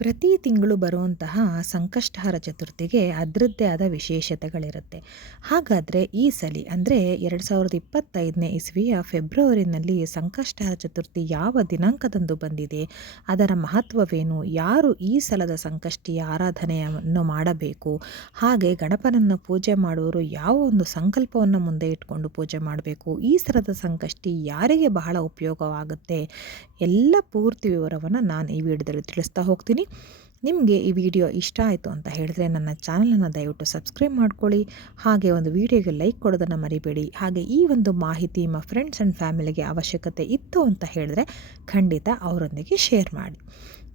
ಪ್ರತಿ ತಿಂಗಳು ಬರುವಂತಹ ಸಂಕಷ್ಟಹರ ಚತುರ್ಥಿಗೆ ಅದರದ್ದೇ ಆದ ವಿಶೇಷತೆಗಳಿರುತ್ತೆ. ಹಾಗಾದರೆ ಈ ಸಲ ಅಂದರೆ 2025ನೇ ಇಸವಿಯ ಫೆಬ್ರವರಿನಲ್ಲಿ ಸಂಕಷ್ಟಹರ ಚತುರ್ಥಿ ಯಾವ ದಿನಾಂಕದಂದು ಬಂದಿದೆ, ಅದರ ಮಹತ್ವವೇನು, ಯಾರು ಈ ಸಲದ ಸಂಕಷ್ಟಿಯ ಆರಾಧನೆಯನ್ನು ಮಾಡಬೇಕು, ಹಾಗೆ ಗಣಪನನ್ನು ಪೂಜೆ ಮಾಡುವವರು ಯಾವ ಒಂದು ಸಂಕಲ್ಪವನ್ನು ಮುಂದೆ ಇಟ್ಕೊಂಡು ಪೂಜೆ ಮಾಡಬೇಕು, ಈ ಸಲದ ಸಂಕಷ್ಟಿ ಯಾರಿಗೆ ಬಹಳ ಉಪಯೋಗವಾಗುತ್ತೆ, ಎಲ್ಲ ಪೂರ್ತಿ ವಿವರವನ್ನು ನಾನು ಈ ವಿಡಿಯೋದಲ್ಲಿ ತಿಳಿಸ್ತಾ ಹೋಗ್ತೀನಿ. ನಿಮಗೆ ಈ ವಿಡಿಯೋ ಇಷ್ಟ ಆಯಿತು ಅಂತ ಹೇಳಿದ್ರೆ ನನ್ನ ಚಾನಲನ್ನು ದಯವಿಟ್ಟು ಸಬ್ಸ್ಕ್ರೈಬ್ ಮಾಡ್ಕೊಳ್ಳಿ. ಹಾಗೆ ಒಂದು ವಿಡಿಯೋಗೆ ಲೈಕ್ ಕೊಡೋದನ್ನು ಮರಿಬೇಡಿ. ಹಾಗೆ ಈ ಒಂದು ಮಾಹಿತಿ ನಿಮ್ಮ ಫ್ರೆಂಡ್ಸ್ ಆ್ಯಂಡ್ ಫ್ಯಾಮಿಲಿಗೆ ಅವಶ್ಯಕತೆ ಇತ್ತು ಅಂತ ಹೇಳಿದ್ರೆ ಖಂಡಿತ ಅವರೊಂದಿಗೆ ಶೇರ್ ಮಾಡಿ.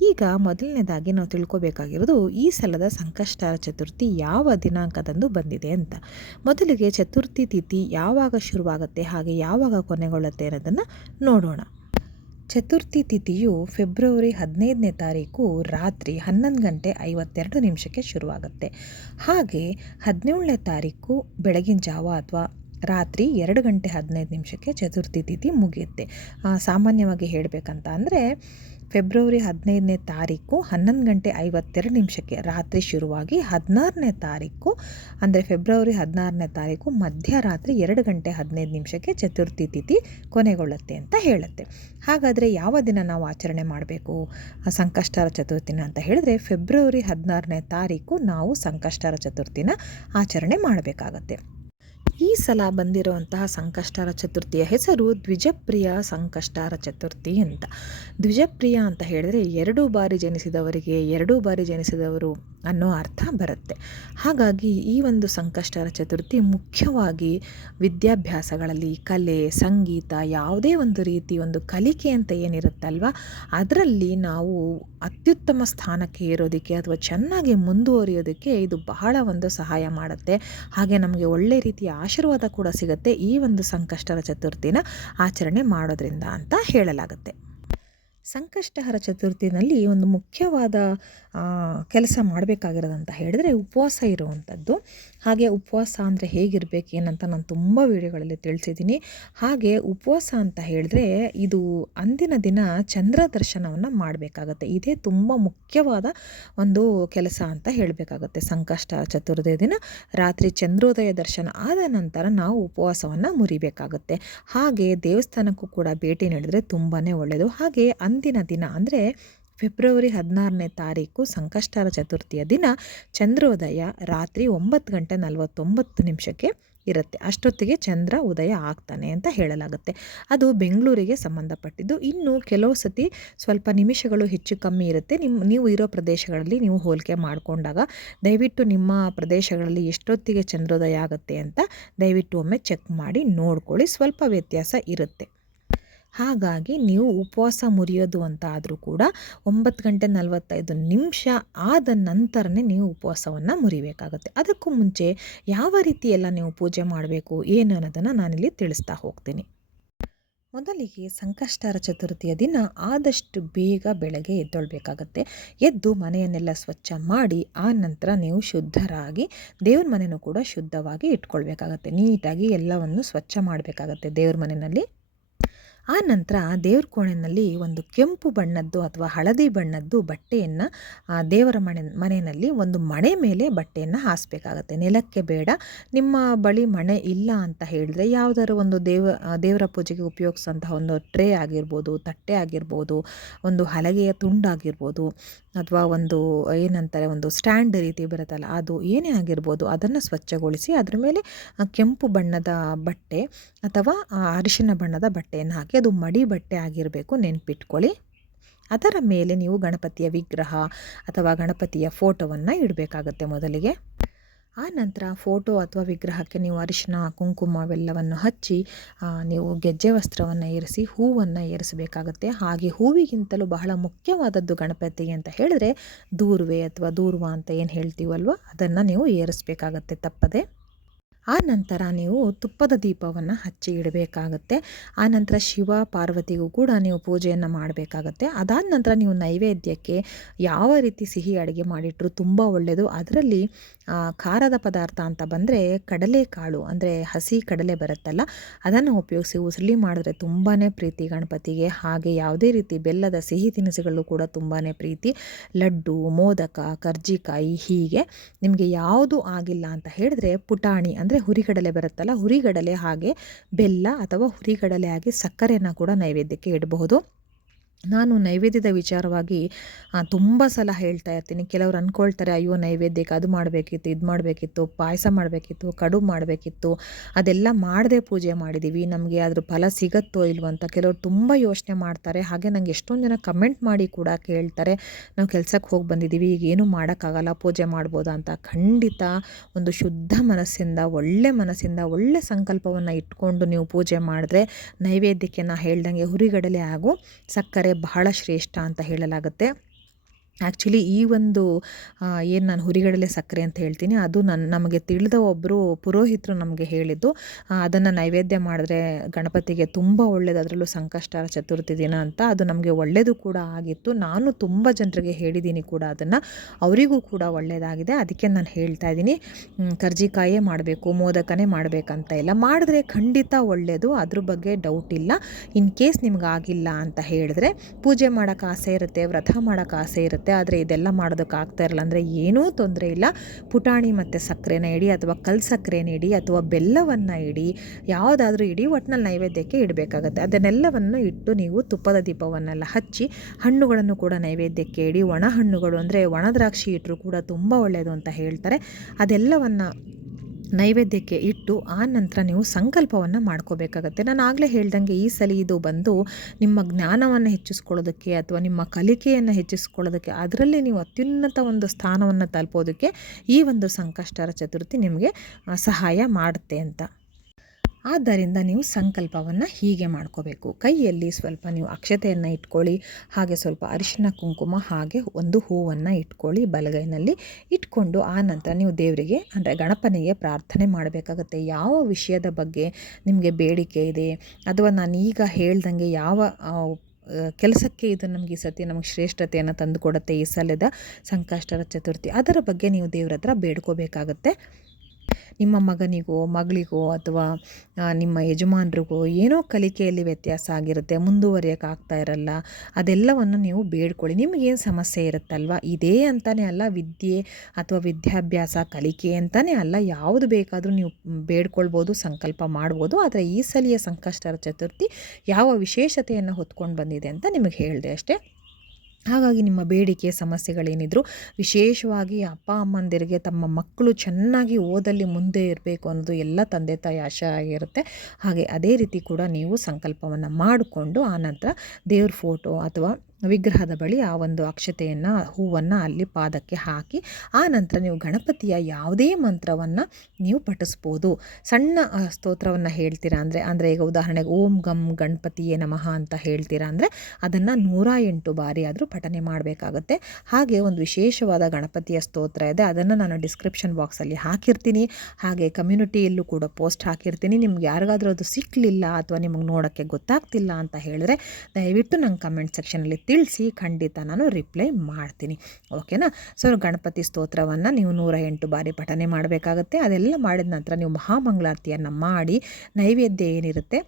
ಈಗ ಮೊದಲನೇದಾಗಿ ನಾವು ತಿಳ್ಕೊಬೇಕಾಗಿರೋದು ಈ ಸಲದ ಸಂಕಷ್ಟಹರ ಚತುರ್ಥಿ ಯಾವ ದಿನಾಂಕದಂದು ಬಂದಿದೆ ಅಂತ. ಮೊದಲಿಗೆ ಚತುರ್ಥಿ ತಿಥಿ ಯಾವಾಗ ಶುರುವಾಗುತ್ತೆ ಹಾಗೆ ಯಾವಾಗ ಕೊನೆಗೊಳ್ಳುತ್ತೆ ಅನ್ನೋದನ್ನು ನೋಡೋಣ. ಚತುರ್ಥಿ ತಿಥಿಯು ಫೆಬ್ರವರಿ 15ನೇ ತಾರೀಕು ರಾತ್ರಿ 11:52 ಶುರುವಾಗುತ್ತೆ. ಹಾಗೆ 17ನೇ ತಾರೀಕು ಬೆಳಗಿನ ಜಾವ ಅಥವಾ ರಾತ್ರಿ 2:15 ಚತುರ್ಥಿ ತಿಥಿ ಮುಗಿಯುತ್ತೆ. ಸಾಮಾನ್ಯವಾಗಿ ಹೇಳಬೇಕಂತ ಅಂದರೆ ಫೆಬ್ರವರಿ 15ನೇ ತಾರೀಕು 11:52 ರಾತ್ರಿ ಶುರುವಾಗಿ 16ನೇ ತಾರೀಕು ಅಂದರೆ ಫೆಬ್ರವರಿ 16ನೇ ತಾರೀಕು ಮಧ್ಯರಾತ್ರಿ 2:15 ಚತುರ್ಥಿ ತಿಥಿ ಕೊನೆಗೊಳ್ಳುತ್ತೆ ಅಂತ ಹೇಳುತ್ತೆ. ಹಾಗಾದರೆ ಯಾವ ದಿನ ನಾವು ಆಚರಣೆ ಮಾಡಬೇಕು ಸಂಕಷ್ಟಹರ ಚತುರ್ಥಿನ ಅಂತ ಹೇಳಿದ್ರೆ ಫೆಬ್ರವರಿ 16ನೇ ತಾರೀಕು ನಾವು ಸಂಕಷ್ಟಹರ ಚತುರ್ಥಿನ ಆಚರಣೆ ಮಾಡಬೇಕಾಗತ್ತೆ. ಈ ಸಲ ಬಂದಿರುವಂತಹ ಸಂಕಷ್ಟಹರ ಚತುರ್ಥಿಯ ಹೆಸರು ದ್ವಿಜಪ್ರಿಯ ಸಂಕಷ್ಟಹರ ಚತುರ್ಥಿ ಅಂತ. ದ್ವಿಜಪ್ರಿಯ ಅಂತ ಹೇಳಿದ್ರೆ 2 ಬಾರಿ ಜನಿಸಿದವರಿಗೆ 2 ಬಾರಿ ಜನಿಸಿದವರು ಅನ್ನೋ ಅರ್ಥ ಬರುತ್ತೆ. ಹಾಗಾಗಿ ಈ ಒಂದು ಸಂಕಷ್ಟಹರ ಚತುರ್ಥಿ ಮುಖ್ಯವಾಗಿ ವಿದ್ಯಾಭ್ಯಾಸಗಳಲ್ಲಿ ಕಲೆ, ಸಂಗೀತ, ಯಾವುದೇ ಒಂದು ರೀತಿ ಒಂದು ಕಲಿಕೆ ಅಂತ ಏನಿರುತ್ತಲ್ವ ಅದರಲ್ಲಿ ನಾವು ಅತ್ಯುತ್ತಮ ಸ್ಥಾನಕ್ಕೆ ಏರೋದಕ್ಕೆ ಅಥವಾ ಚೆನ್ನಾಗಿ ಮುಂದುವರಿಯೋದಕ್ಕೆ ಇದು ಬಹಳ ಒಂದು ಸಹಾಯ ಮಾಡುತ್ತೆ. ಹಾಗೆ ನಮಗೆ ಒಳ್ಳೆ ರೀತಿಯ ಆಶೀರ್ವಾದ ಕೂಡ ಸಿಗುತ್ತೆ ಈ ಒಂದು ಸಂಕಷ್ಟಹರ ಚತುರ್ಥಿನ ಆಚರಣೆ ಮಾಡೋದ್ರಿಂದ ಅಂತ ಹೇಳಲಾಗುತ್ತೆ. ಸಂಕಷ್ಟಹರ ಚತುರ್ಥಿನಲ್ಲಿ ಒಂದು ಮುಖ್ಯವಾದ ಕೆಲಸ ಮಾಡಬೇಕಾಗಿರೋದಂತ ಹೇಳಿದ್ರೆ ಉಪವಾಸ ಇರುವಂಥದ್ದು. ಹಾಗೆ ಉಪವಾಸ ಅಂದರೆ ಹೇಗಿರಬೇಕು ಏನಂತ ನಾನು ತುಂಬ ವಿಡಿಯೋಗಳಲ್ಲಿ ತಿಳಿಸಿದ್ದೀನಿ. ಹಾಗೆ ಉಪವಾಸ ಅಂತ ಹೇಳಿದ್ರೆ ಇದು ಅಂದಿನ ದಿನ ಚಂದ್ರ ದರ್ಶನವನ್ನು ಮಾಡಬೇಕಾಗತ್ತೆ. ಇದೇ ತುಂಬ ಮುಖ್ಯವಾದ ಒಂದು ಕೆಲಸ ಅಂತ ಹೇಳಬೇಕಾಗತ್ತೆ. ಸಂಕಷ್ಟಹರ ಚತುರ್ಥಿ ದಿನ ರಾತ್ರಿ ಚಂದ್ರೋದಯ ದರ್ಶನ ಆದ ನಂತರ ನಾವು ಉಪವಾಸವನ್ನು ಮುರಿಬೇಕಾಗುತ್ತೆ. ಹಾಗೆ ದೇವಸ್ಥಾನಕ್ಕೂ ಕೂಡ ಭೇಟಿ ನೀಡಿದರೆ ತುಂಬಾ ಒಳ್ಳೆಯದು. ಹಾಗೆ ಅಂದಿನ ದಿನ ಅಂದರೆ ಫೆಬ್ರವರಿ 16ನೇ ತಾರೀಕು ಸಂಕಷ್ಟಹರ ಚತುರ್ಥಿಯ ದಿನ ಚಂದ್ರೋದಯ ರಾತ್ರಿ 9:49 ಇರುತ್ತೆ. ಅಷ್ಟೊತ್ತಿಗೆ ಚಂದ್ರ ಉದಯ ಆಗ್ತಾನೆ ಅಂತ ಹೇಳಲಾಗುತ್ತೆ. ಅದು ಬೆಂಗಳೂರಿಗೆ ಸಂಬಂಧಪಟ್ಟಿದ್ದು. ಇನ್ನು ಕೆಲವು ಸತಿ ಸ್ವಲ್ಪ ನಿಮಿಷಗಳು ಹೆಚ್ಚು ಕಮ್ಮಿ ಇರುತ್ತೆ. ನೀವು ಇರೋ ಪ್ರದೇಶಗಳಲ್ಲಿ ನೀವು ಹೋಲಿಕೆ ಮಾಡಿಕೊಂಡಾಗ ದಯವಿಟ್ಟು ನಿಮ್ಮ ಪ್ರದೇಶಗಳಲ್ಲಿ ಎಷ್ಟೊತ್ತಿಗೆ ಚಂದ್ರೋದಯ ಆಗುತ್ತೆ ಅಂತ ದಯವಿಟ್ಟು ಒಮ್ಮೆ ಚೆಕ್ ಮಾಡಿ ನೋಡ್ಕೊಳ್ಳಿ. ಸ್ವಲ್ಪ ವ್ಯತ್ಯಾಸ ಇರುತ್ತೆ. ಹಾಗಾಗಿ ನೀವು ಉಪವಾಸ ಮುರಿಯೋದು ಅಂತ ಆದರೂ ಕೂಡ 9:45 ಆದ ನಂತರನೇ ನೀವು ಉಪವಾಸವನ್ನು ಮುರಿಬೇಕಾಗುತ್ತೆ. ಅದಕ್ಕೂ ಮುಂಚೆ ಯಾವ ರೀತಿ ಎಲ್ಲ ನೀವು ಪೂಜೆ ಮಾಡಬೇಕು ಏನು ಅನ್ನೋದನ್ನು ನಾನಿಲ್ಲಿ ತಿಳಿಸ್ತಾ ಹೋಗ್ತೀನಿ. ಮೊದಲಿಗೆ ಸಂಕಷ್ಟಹರ ಚತುರ್ಥಿಯ ದಿನ ಆದಷ್ಟು ಬೇಗ ಬೆಳಗ್ಗೆ ಎದ್ದೊಳ್ಬೇಕಾಗತ್ತೆ. ಎದ್ದು ಮನೆಯನ್ನೆಲ್ಲ ಸ್ವಚ್ಛ ಮಾಡಿ ಆ ನಂತರ ನೀವು ಶುದ್ಧರಾಗಿ ದೇವ್ರ ಮನೆಯೂ ಕೂಡ ಶುದ್ಧವಾಗಿ ಇಟ್ಕೊಳ್ಬೇಕಾಗತ್ತೆ. ನೀಟಾಗಿ ಎಲ್ಲವನ್ನು ಸ್ವಚ್ಛ ಮಾಡಬೇಕಾಗತ್ತೆ ದೇವ್ರ ಮನೆಯಲ್ಲಿ. ಆ ನಂತರ ದೇವ್ರ ಕೋಣೆಯಲ್ಲಿ ಒಂದು ಕೆಂಪು ಬಣ್ಣದ್ದು ಅಥವಾ ಹಳದಿ ಬಣ್ಣದ್ದು ಬಟ್ಟೆಯನ್ನು ದೇವರ ಮನೆಯಲ್ಲಿ ಒಂದು ಮಣೆ ಮೇಲೆ ಬಟ್ಟೆಯನ್ನು ಹಾಸಬೇಕಾಗತ್ತೆ. ನೆಲಕ್ಕೆ ಬೇಡ. ನಿಮ್ಮ ಬಳಿ ಮಣೆ ಇಲ್ಲ ಅಂತ ಹೇಳಿದ್ರೆ ಯಾವುದಾದ್ರು ಒಂದು ದೇವರ ಪೂಜೆಗೆ ಉಪಯೋಗಿಸೋಂತಹ ಒಂದು ಟ್ರೇ ಆಗಿರ್ಬೋದು, ತಟ್ಟೆ ಆಗಿರ್ಬೋದು, ಒಂದು ಹಲಗೆಯ ತುಂಡಾಗಿರ್ಬೋದು ಅಥವಾ ಒಂದು ಏನಂತಾರೆ ಒಂದು ಸ್ಟ್ಯಾಂಡ್ ರೀತಿ ಬರುತ್ತಲ್ಲ ಅದು ಏನೇ ಆಗಿರ್ಬೋದು ಅದನ್ನು ಸ್ವಚ್ಛಗೊಳಿಸಿ ಅದ್ರ ಮೇಲೆ ಕೆಂಪು ಬಣ್ಣದ ಬಟ್ಟೆ ಅಥವಾ ಅರಿಶಿನ ಬಣ್ಣದ ಬಟ್ಟೆಯನ್ನು ಹಾಕಿ ಅದು ಮಡಿ ಬಟ್ಟೆ ಆಗಿರಬೇಕು, ನೆನ್ಪಿಟ್ಕೊಳ್ಳಿ. ಅದರ ಮೇಲೆ ನೀವು ಗಣಪತಿಯ ವಿಗ್ರಹ ಅಥವಾ ಗಣಪತಿಯ ಫೋಟೋವನ್ನು ಇಡಬೇಕಾಗತ್ತೆ ಮೊದಲಿಗೆ. ಆ ನಂತರ ಫೋಟೋ ಅಥವಾ ವಿಗ್ರಹಕ್ಕೆ ನೀವು ಅರಿಶಿನ ಕುಂಕುಮ ಅವೆಲ್ಲವನ್ನು ಹಚ್ಚಿ ನೀವು ಗೆಜ್ಜೆ ವಸ್ತ್ರವನ್ನು ಏರಿಸಿ ಹೂವನ್ನು ಏರಿಸಬೇಕಾಗತ್ತೆ. ಹಾಗೆ ಹೂವಿಗಿಂತಲೂ ಬಹಳ ಮುಖ್ಯವಾದದ್ದು ಗಣಪತಿಗೆ ಅಂತ ಹೇಳಿದ್ರೆ ದೂರ್ವೆ ಅಥವಾ ದೂರ್ವ ಅಂತ ಏನು ಹೇಳ್ತೀವಲ್ವ ಅದನ್ನು ನೀವು ಏರಿಸಬೇಕಾಗತ್ತೆ ತಪ್ಪದೆ. ಆ ನಂತರ ನೀವು ತುಪ್ಪದ ದೀಪವನ್ನು ಹಚ್ಚಿ ಇಡಬೇಕಾಗತ್ತೆ. ಆ ನಂತರ ಶಿವ ಪಾರ್ವತಿಗೂ ಕೂಡ ನೀವು ಪೂಜೆಯನ್ನು ಮಾಡಬೇಕಾಗತ್ತೆ. ಅದಾದ ನಂತರ ನೀವು ನೈವೇದ್ಯಕ್ಕೆ ಯಾವ ರೀತಿ ಸಿಹಿ ಅಡುಗೆ ಮಾಡಿಟ್ಟರು ತುಂಬ ಒಳ್ಳೆಯದು. ಅದರಲ್ಲಿ ಖಾರದ ಪದಾರ್ಥ ಅಂತ ಬಂದರೆ ಕಡಲೆಕಾಳು ಅಂದರೆ ಹಸಿ ಕಡಲೆ ಬರುತ್ತಲ್ಲ, ಅದನ್ನು ಉಪಯೋಗಿಸಿ ಉಸುಳಿ ಮಾಡಿದ್ರೆ ತುಂಬಾ ಪ್ರೀತಿ ಗಣಪತಿಗೆ. ಹಾಗೆ ಯಾವುದೇ ರೀತಿ ಬೆಲ್ಲದ ಸಿಹಿ ತಿನಿಸುಗಳು ಕೂಡ ತುಂಬಾ ಪ್ರೀತಿ. ಲಡ್ಡು, ಮೋದಕ, ಕರ್ಜಿಕಾಯಿ ಹೀಗೆ ನಿಮಗೆ ಯಾವುದು ಆಗಿಲ್ಲ ಅಂತ ಹೇಳಿದ್ರೆ ಪುಟಾಣಿ ಅಂದರೆ ಹುರಿಗಡಲೆ ಬರುತ್ತಲ್ಲ, ಹುರಿಗಡಲೆ ಹಾಗೆ ಬೆಲ್ಲ ಅಥವಾ ಹುರಿಗಡಲೆ ಹಾಗೆ ಸಕ್ಕರೆಯನ್ನು ಕೂಡ ನೈವೇದ್ಯಕ್ಕೆ ಇಡಬಹುದು. ನಾನು ನೈವೇದ್ಯದ ವಿಚಾರವಾಗಿ ತುಂಬ ಸಲ ಹೇಳ್ತಾ ಇರ್ತೀನಿ. ಕೆಲವರು ಅಂದ್ಕೊಳ್ತಾರೆ, ಅಯ್ಯೋ ನೈವೇದ್ಯಕ್ಕೆ ಅದು ಮಾಡಬೇಕಿತ್ತು, ಇದು ಮಾಡಬೇಕಿತ್ತು, ಪಾಯಸ ಮಾಡಬೇಕಿತ್ತು, ಕಡುಬು ಮಾಡಬೇಕಿತ್ತು, ಅದೆಲ್ಲ ಮಾಡದೆ ಪೂಜೆ ಮಾಡಿದ್ದೀವಿ, ನಮಗೆ ಅದ್ರ ಫಲ ಸಿಗತ್ತೋ ಇಲ್ವೋ ಅಂತ ಕೆಲವರು ತುಂಬ ಯೋಚನೆ ಮಾಡ್ತಾರೆ. ಹಾಗೆ ನನಗೆ ಎಷ್ಟೊಂದು ಜನ ಕಮೆಂಟ್ ಮಾಡಿ ಕೂಡ ಕೇಳ್ತಾರೆ, ನಾವು ಕೆಲಸಕ್ಕೆ ಹೋಗಿ ಬಂದಿದ್ದೀವಿ, ಈಗ ಏನೂ ಮಾಡೋಕ್ಕಾಗಲ್ಲ, ಪೂಜೆ ಮಾಡ್ಬೋದಾ ಅಂತ. ಖಂಡಿತ ಒಂದು ಶುದ್ಧ ಮನಸ್ಸಿಂದ, ಒಳ್ಳೆ ಸಂಕಲ್ಪವನ್ನು ಇಟ್ಕೊಂಡು ನೀವು ಪೂಜೆ ಮಾಡಿದ್ರೆ ನೈವೇದ್ಯಕ್ಕೆ ನಾ ಹೇಳ್ದಂಗೆ ಹುರಿಗಡಲೆ ಹಾಗೂ ಸಕ್ಕರೆ ಬಹಳ ಶ್ರೇಷ್ಠ ಅಂತ ಹೇಳಲಾಗುತ್ತೆ. ಆ್ಯಕ್ಚುಲಿ ಈ ಒಂದು ಏನು ನಾನು ಹುರಿಗಡಲೆ ಸಕ್ಕರೆ ಅಂತ ಹೇಳ್ತೀನಿ, ಅದು ನಮಗೆ ತಿಳಿದ ಒಬ್ಬರು ಪುರೋಹಿತರು ನಮಗೆ ಹೇಳಿದ್ದು. ಅದನ್ನು ನೈವೇದ್ಯ ಮಾಡಿದ್ರೆ ಗಣಪತಿಗೆ ತುಂಬ ಒಳ್ಳೆಯದು, ಅದರಲ್ಲೂ ಸಂಕಷ್ಟಹರ ಚತುರ್ಥಿ ದಿನ ಅಂತ. ಅದು ನಮಗೆ ಒಳ್ಳೆಯದು ಕೂಡ ಆಗಿತ್ತು. ನಾನು ತುಂಬ ಜನರಿಗೆ ಹೇಳಿದ್ದೀನಿ ಕೂಡ ಅದನ್ನು, ಅವರಿಗೂ ಕೂಡ ಒಳ್ಳೆಯದಾಗಿದೆ. ಅದಕ್ಕೆ ನಾನು ಹೇಳ್ತಾ ಇದ್ದೀನಿ, ಕರ್ಜಿಕಾಯೇ ಮಾಡಬೇಕು, ಮೋದಕನೇ ಮಾಡಬೇಕಂತ ಇಲ್ಲ, ಮಾಡಿದ್ರೆ ಖಂಡಿತ ಒಳ್ಳೆಯದು, ಅದ್ರ ಬಗ್ಗೆ ಡೌಟ್ ಇಲ್ಲ. ಇನ್ ಕೇಸ್ ನಿಮ್ಗೆ ಆಗಿಲ್ಲ ಅಂತ ಹೇಳಿದ್ರೆ ಪೂಜೆ ಮಾಡೋಕ್ಕೆ ಆಸೆ ಇರುತ್ತೆ, ವ್ರತ ಮಾಡೋಕ್ಕೆ ಆಸೆ ಇರುತ್ತೆ, ಆದರೆ ಇದೆಲ್ಲ ಮಾಡೋದಕ್ಕೆ ಆಗ್ತಾ ಇರಲ್ಲ ಅಂದರೆ ಏನೂ ತೊಂದರೆ ಇಲ್ಲ. ಪುಟಾಣಿ ಮತ್ತು ಸಕ್ಕರೆನ ಇಡಿ ಅಥವಾ ಕಲ್ ಸಕ್ಕರೆನ ಇಡಿ ಅಥವಾ ಬೆಲ್ಲವನ್ನು ಇಡಿ, ಯಾವುದಾದ್ರೂ ಇಡಿ, ಒಟ್ಟಿನಲ್ಲಿ ನೈವೇದ್ಯಕ್ಕೆ ಇಡಬೇಕಾಗತ್ತೆ. ಅದನ್ನೆಲ್ಲವನ್ನು ಇಟ್ಟು ನೀವು ತುಪ್ಪದ ದೀಪವನ್ನೆಲ್ಲ ಹಚ್ಚಿ ಹಣ್ಣುಗಳನ್ನು ಕೂಡ ನೈವೇದ್ಯಕ್ಕೆ ಇಡಿ. ಒಣ ಹಣ್ಣುಗಳು ಅಂದರೆ ಒಣ ದ್ರಾಕ್ಷಿ ಇಟ್ಟರು ಕೂಡ ತುಂಬ ಒಳ್ಳೆಯದು ಅಂತ ಹೇಳ್ತಾರೆ. ಅದೆಲ್ಲವನ್ನು ನೈವೇದ್ಯಕ್ಕೆ ಇಟ್ಟು ಆ ನಂತರ ನೀವು ಸಂಕಲ್ಪವನ್ನು ಮಾಡ್ಕೋಬೇಕಾಗತ್ತೆ. ನಾನು ಆಗಲೇ ಹೇಳ್ದಂಗೆ ಈ ಸಲ ಇದು ಬಂದು ನಿಮ್ಮ ಜ್ಞಾನವನ್ನು ಹೆಚ್ಚಿಸ್ಕೊಳ್ಳೋದಕ್ಕೆ ಅಥವಾ ನಿಮ್ಮ ಕಲಿಕೆಯನ್ನು ಹೆಚ್ಚಿಸ್ಕೊಳ್ಳೋದಕ್ಕೆ, ಅದರಲ್ಲಿ ನೀವು ಅತ್ಯುನ್ನತ ಒಂದು ಸ್ಥಾನವನ್ನು ತಲುಪೋದಕ್ಕೆ ಈ ಒಂದು ಸಂಕಷ್ಟಹರ ಚತುರ್ಥಿ ನಿಮಗೆ ಸಹಾಯ ಮಾಡುತ್ತೆ ಅಂತ. ಆದ್ದರಿಂದ ನೀವು ಸಂಕಲ್ಪವನ್ನು ಹೀಗೆ ಮಾಡ್ಕೋಬೇಕು. ಕೈಯಲ್ಲಿ ಸ್ವಲ್ಪ ನೀವು ಅಕ್ಷತೆಯನ್ನು ಇಟ್ಕೊಳ್ಳಿ, ಹಾಗೆ ಸ್ವಲ್ಪ ಅರಿಶಿನ ಕುಂಕುಮ ಹಾಗೆ ಒಂದು ಹೂವನ್ನು ಇಟ್ಕೊಳ್ಳಿ ಬಲಗೈನಲ್ಲಿ. ಇಟ್ಕೊಂಡು ಆ ನಂತರ ನೀವು ದೇವರಿಗೆ ಅಂದರೆ ಗಣಪನಿಗೆ ಪ್ರಾರ್ಥನೆ ಮಾಡಬೇಕಾಗತ್ತೆ. ಯಾವ ವಿಷಯದ ಬಗ್ಗೆ ನಿಮಗೆ ಬೇಡಿಕೆ ಇದೆ ಅಥವಾ ನಾನು ಈಗ ಹೇಳ್ದಂಗೆ ಯಾವ ಕೆಲಸಕ್ಕೆ ಇದು ನಮಗೆ ಈ ಸತಿ ನಮಗೆ ಶ್ರೇಷ್ಠತೆಯನ್ನು ತಂದುಕೊಡುತ್ತೆ ಈ ಸಲದ ಸಂಕಷ್ಟಹರ ಚತುರ್ಥಿ, ಅದರ ಬಗ್ಗೆ ನೀವು ದೇವ್ರ ಹತ್ರ ಬೇಡ್ಕೋಬೇಕಾಗತ್ತೆ. ನಿಮ್ಮ ಮಗನಿಗೋ ಮಗಳಿಗೋ ಅಥವಾ ನಿಮ್ಮ ಯಜಮಾನ್ರಿಗೋ ಏನೋ ಕಲಿಕೆಯಲ್ಲಿ ವ್ಯತ್ಯಾಸ ಆಗಿರುತ್ತೆ, ಮುಂದುವರಿಯೋಕ್ಕಾಗ್ತಾ ಇರಲ್ಲ, ಅದೆಲ್ಲವನ್ನು ನೀವು ಬೇಡ್ಕೊಳ್ಳಿ. ನಿಮಗೇನು ಸಮಸ್ಯೆ ಇರುತ್ತಲ್ವ, ಇದೇ ಅಂತಲೇ ಅಲ್ಲ, ವಿದ್ಯೆ ಅಥವಾ ವಿದ್ಯಾಭ್ಯಾಸ ಕಲಿಕೆ ಅಂತಲೇ ಅಲ್ಲ, ಯಾವುದು ಬೇಕಾದರೂ ನೀವು ಬೇಡ್ಕೊಳ್ಬೋದು, ಸಂಕಲ್ಪ ಮಾಡ್ಬೋದು. ಆದರೆ ಈ ಸಲಿಯ ಸಂಕಷ್ಟಹರ ಚತುರ್ಥಿ ಯಾವ ವಿಶೇಷತೆಯನ್ನು ಹೊತ್ಕೊಂಡು ಬಂದಿದೆ ಅಂತ ನಿಮಗೆ ಹೇಳಿದೆ ಅಷ್ಟೇ. ಹಾಗಾಗಿ ನಿಮ್ಮ ಬೇಡಿಕೆ ಸಮಸ್ಯೆಗಳೇನಿದ್ರು, ವಿಶೇಷವಾಗಿ ಅಪ್ಪ ಅಮ್ಮಂದಿರಿಗೆ ತಮ್ಮ ಮಕ್ಕಳು ಚೆನ್ನಾಗಿ ಓದಲ್ಲಿ ಮುಂದೆ ಇರಬೇಕು ಅನ್ನೋದು ಎಲ್ಲ ತಂದೆ ತಾಯಿ ಆಶೆ ಆಗಿರುತ್ತೆ. ಹಾಗೆ ಅದೇ ರೀತಿ ಕೂಡ ನೀವು ಸಂಕಲ್ಪವನ್ನು ಮಾಡಿಕೊಂಡು ಆನಂತರ ದೇವ್ರ ಫೋಟೋ ಅಥವಾ ವಿಗ್ರಹದ ಬಳಿ ಆ ಒಂದು ಅಕ್ಷತೆಯನ್ನು ಹೂವನ್ನು ಅಲ್ಲಿ ಪಾದಕ್ಕೆ ಹಾಕಿ ಆ ನಂತರ ನೀವು ಗಣಪತಿಯ ಯಾವುದೇ ಮಂತ್ರವನ್ನು ನೀವು ಪಠಿಸ್ಬೋದು. ಸಣ್ಣ ಸ್ತೋತ್ರವನ್ನು ಹೇಳ್ತೀರಾ ಅಂದರೆ ಈಗ ಉದಾಹರಣೆಗೆ ಓಂ ಗಂ ಗಣಪತಿಯೇ ನಮಃ ಅಂತ ಹೇಳ್ತೀರಾ ಅಂದರೆ ಅದನ್ನು 108 ಬಾರಿ ಆದರೂ ಪಠನೆ ಮಾಡಬೇಕಾಗತ್ತೆ. ಹಾಗೆ ಒಂದು ವಿಶೇಷವಾದ ಗಣಪತಿಯ ಸ್ತೋತ್ರ ಇದೆ, ಅದನ್ನು ನಾನು ಡಿಸ್ಕ್ರಿಪ್ಷನ್ ಬಾಕ್ಸಲ್ಲಿ ಹಾಕಿರ್ತೀನಿ, ಹಾಗೆ ಕಮ್ಯುನಿಟಿಯಲ್ಲೂ ಕೂಡ ಪೋಸ್ಟ್ ಹಾಕಿರ್ತೀನಿ. ನಿಮ್ಗೆ ಯಾರಿಗಾದರೂ ಅದು ಸಿಕ್ಕಲಿಲ್ಲ ಅಥವಾ ನಿಮಗೆ ನೋಡೋಕ್ಕೆ ಗೊತ್ತಾಗ್ತಿಲ್ಲ ಅಂತ ಹೇಳಿದ್ರೆ ದಯವಿಟ್ಟು ನಂಗೆ ಕಮೆಂಟ್ ಸೆಕ್ಷನಲ್ಲಿ ತಿಳಿಸಿ, ಖಂಡಿತ ನಾನು ರಿಪ್ಲೈ ಮಾಡ್ತೀನಿ. ಓಕೆನಾ? ಸೊ ಗಣಪತಿ ಸ್ತೋತ್ರವನ್ನು ನೀವು 108 ಬಾರಿ ಪಠನೆ ಮಾಡಬೇಕಾಗತ್ತೆ. ಅದೆಲ್ಲ ಮಾಡಿದ ನಂತರ ನೀವು ಮಹಾಮಂಗಳಾರತಿಯನ್ನು ಮಾಡಿ ನೈವೇದ್ಯ ಏನಿರುತ್ತೆ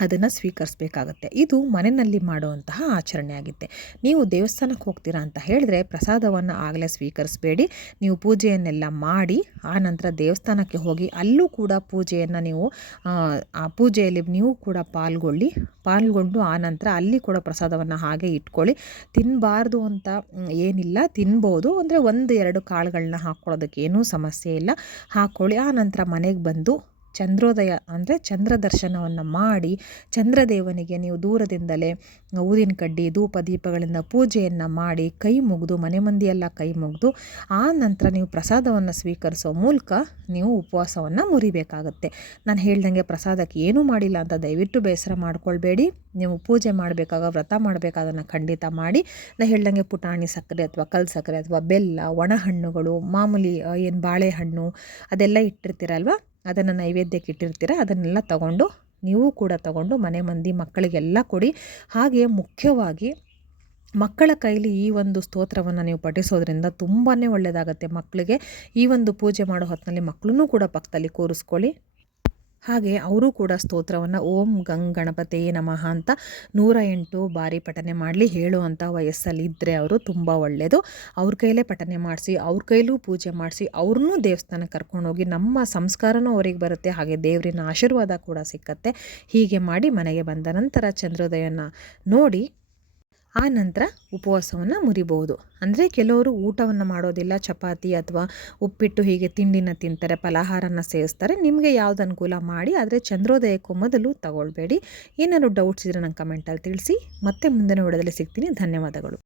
ಅದನ್ನು ಸ್ವೀಕರಿಸಬೇಕಾಗತ್ತೆ. ಇದು ಮನೆಯಲ್ಲಿ ಮಾಡುವಂತಹ ಆಚರಣೆ ಆಗುತ್ತೆ. ನೀವು ದೇವಸ್ಥಾನಕ್ಕೆ ಹೋಗ್ತೀರಾ ಅಂತ ಹೇಳಿದ್ರೆ ಪ್ರಸಾದವನ್ನು ಆಗಲೇ ಸ್ವೀಕರಿಸಬೇಡಿ. ನೀವು ಪೂಜೆಯನ್ನೆಲ್ಲ ಮಾಡಿ ಆ ನಂತರ ದೇವಸ್ಥಾನಕ್ಕೆ ಹೋಗಿ ಅಲ್ಲೂ ಕೂಡ ಪೂಜೆಯನ್ನು ನೀವು ಆ ಪೂಜೆಯಲ್ಲಿ ನೀವು ಕೂಡ ಪಾಲ್ಗೊಂಡು ಆ ನಂತರ ಅಲ್ಲಿ ಕೂಡ ಪ್ರಸಾದವನ್ನು ಹಾಗೆ ಇಟ್ಕೊಳ್ಳಿ. ತಿನ್ನಬಾರ್ದು ಅಂತ ಏನಿಲ್ಲ, ತಿನ್ಬೋದು. ಅಂದರೆ 1-2 ಕಾಳುಗಳನ್ನ ಹಾಕ್ಕೊಳ್ಳೋದಕ್ಕೆ ಏನೂ ಸಮಸ್ಯೆ ಇಲ್ಲ, ಹಾಕ್ಕೊಳ್ಳಿ. ಆ ನಂತರ ಮನೆಗೆ ಬಂದು ಚಂದ್ರೋದಯ ಅಂದರೆ ಚಂದ್ರ ದರ್ಶನವನ್ನು ಮಾಡಿ ಚಂದ್ರದೇವನಿಗೆ ನೀವು ದೂರದಿಂದಲೇ ಊದಿನ ಕಡ್ಡಿ ಧೂಪ ದೀಪಗಳಿಂದ ಪೂಜೆಯನ್ನು ಮಾಡಿ ಕೈ ಮುಗಿದು ಮನೆ ಮಂದಿಯೆಲ್ಲ ಕೈ ಮುಗಿದು ಆ ನಂತರ ನೀವು ಪ್ರಸಾದವನ್ನು ಸ್ವೀಕರಿಸೋ ಮೂಲಕ ನೀವು ಉಪವಾಸವನ್ನು ಮುರಿಬೇಕಾಗತ್ತೆ. ನಾನು ಹೇಳ್ದಂಗೆ ಪ್ರಸಾದಕ್ಕೆ ಏನೂ ಮಾಡಿಲ್ಲ ಅಂತ ದಯವಿಟ್ಟು ಬೇಸರ ಮಾಡ್ಕೊಳ್ಬೇಡಿ. ನೀವು ಪೂಜೆ ಮಾಡಬೇಕಾಗ ವ್ರತ ಮಾಡಬೇಕಾದನ್ನು ಖಂಡಿತ ಮಾಡಿ. ನಾನು ಹೇಳ್ದಂಗೆ ಪುಟಾಣಿ ಸಕ್ಕರೆ ಅಥವಾ ಕಲ್ ಸಕ್ಕರೆ ಅಥವಾ ಬೆಲ್ಲ, ಒಣ ಹಣ್ಣುಗಳು, ಮಾಮೂಲಿ ಏನು ಬಾಳೆಹಣ್ಣು ಅದೆಲ್ಲ ಇಟ್ಟಿರ್ತೀರಲ್ವ, ಅದನ್ನು ನೈವೇದ್ಯಕ್ಕೆ ಇಟ್ಟಿರ್ತೀರ ಅದನ್ನೆಲ್ಲ ತಗೊಂಡು ನೀವು ಕೂಡ ತಗೊಂಡು ಮನೆ ಮಂದಿ ಮಕ್ಕಳಿಗೆಲ್ಲ ಕೊಡಿ. ಹಾಗೆ ಮುಖ್ಯವಾಗಿ ಮಕ್ಕಳ ಕೈಲಿ ಈ ಒಂದು ಸ್ತೋತ್ರವನ್ನು ನೀವು ಪಠಿಸೋದ್ರಿಂದ ತುಂಬಾ ಒಳ್ಳೆಯದಾಗತ್ತೆ. ಮಕ್ಕಳಿಗೆ ಈ ಒಂದು ಪೂಜೆ ಮಾಡೋ ಹೊತ್ತಿನಲ್ಲಿ ಮಕ್ಕಳನ್ನೂ ಕೂಡ ಪಕ್ಕದಲ್ಲಿ ಕೂರಿಸ್ಕೊಳ್ಳಿ. ಹಾಗೆ ಅವರು ಕೂಡ ಸ್ತೋತ್ರವನ್ನು ಓಂ ಗಣಪತೇ ನಮಃ ಅಂತ 108 ಬಾರಿ ಪಠನೆ ಮಾಡಲಿ. ಹೇಳುವಂಥ ವಯಸ್ಸಲ್ಲಿದ್ದರೆ ಅವರು ತುಂಬ ಒಳ್ಳೆಯದು. ಅವ್ರ ಕೈಲೇ ಪಠನೆ ಮಾಡಿಸಿ, ಅವ್ರ ಕೈಲೂ ಪೂಜೆ ಮಾಡಿಸಿ, ಅವ್ರನ್ನೂ ದೇವಸ್ಥಾನಕ್ಕೆ ಕರ್ಕೊಂಡೋಗಿ ನಮ್ಮ ಸಂಸ್ಕಾರನೂ ಅವ್ರಿಗೆ ಬರುತ್ತೆ, ಹಾಗೆ ದೇವರಿನ ಆಶೀರ್ವಾದ ಕೂಡ ಸಿಕ್ಕತ್ತೆ. ಹೀಗೆ ಮಾಡಿ ಮನೆಗೆ ಬಂದ ನಂತರ ಚಂದ್ರೋದಯನ ನೋಡಿ ಆ ನಂತರ ಉಪವಾಸವನ್ನು ಮುರಿಬಹುದು. ಅಂದರೆ ಕೆಲವರು ಊಟವನ್ನು ಮಾಡೋದಿಲ್ಲ, ಚಪಾತಿ ಅಥವಾ ಉಪ್ಪಿಟ್ಟು ಹೀಗೆ ತಿಂಡಿನ ತಿಂತಾರೆ, ಫಲಾಹಾರನ ಸೇವಿಸ್ತಾರೆ. ನಿಮಗೆ ಯಾವ್ದು ಅನುಕೂಲ ಮಾಡಿ, ಆದರೆ ಚಂದ್ರೋದಯಕ್ಕೂ ಮೊದಲು ತಗೊಳ್ಬೇಡಿ. ಏನಾದ್ರು ಡೌಟ್ಸ್ ಇದ್ದರೆ ನಂಗೆ ಕಮೆಂಟಲ್ಲಿ ತಿಳಿಸಿ. ಮತ್ತೆ ಮುಂದಿನ ವಿಡಿಯೋದಲ್ಲಿ ಸಿಗ್ತೀನಿ. ಧನ್ಯವಾದಗಳು.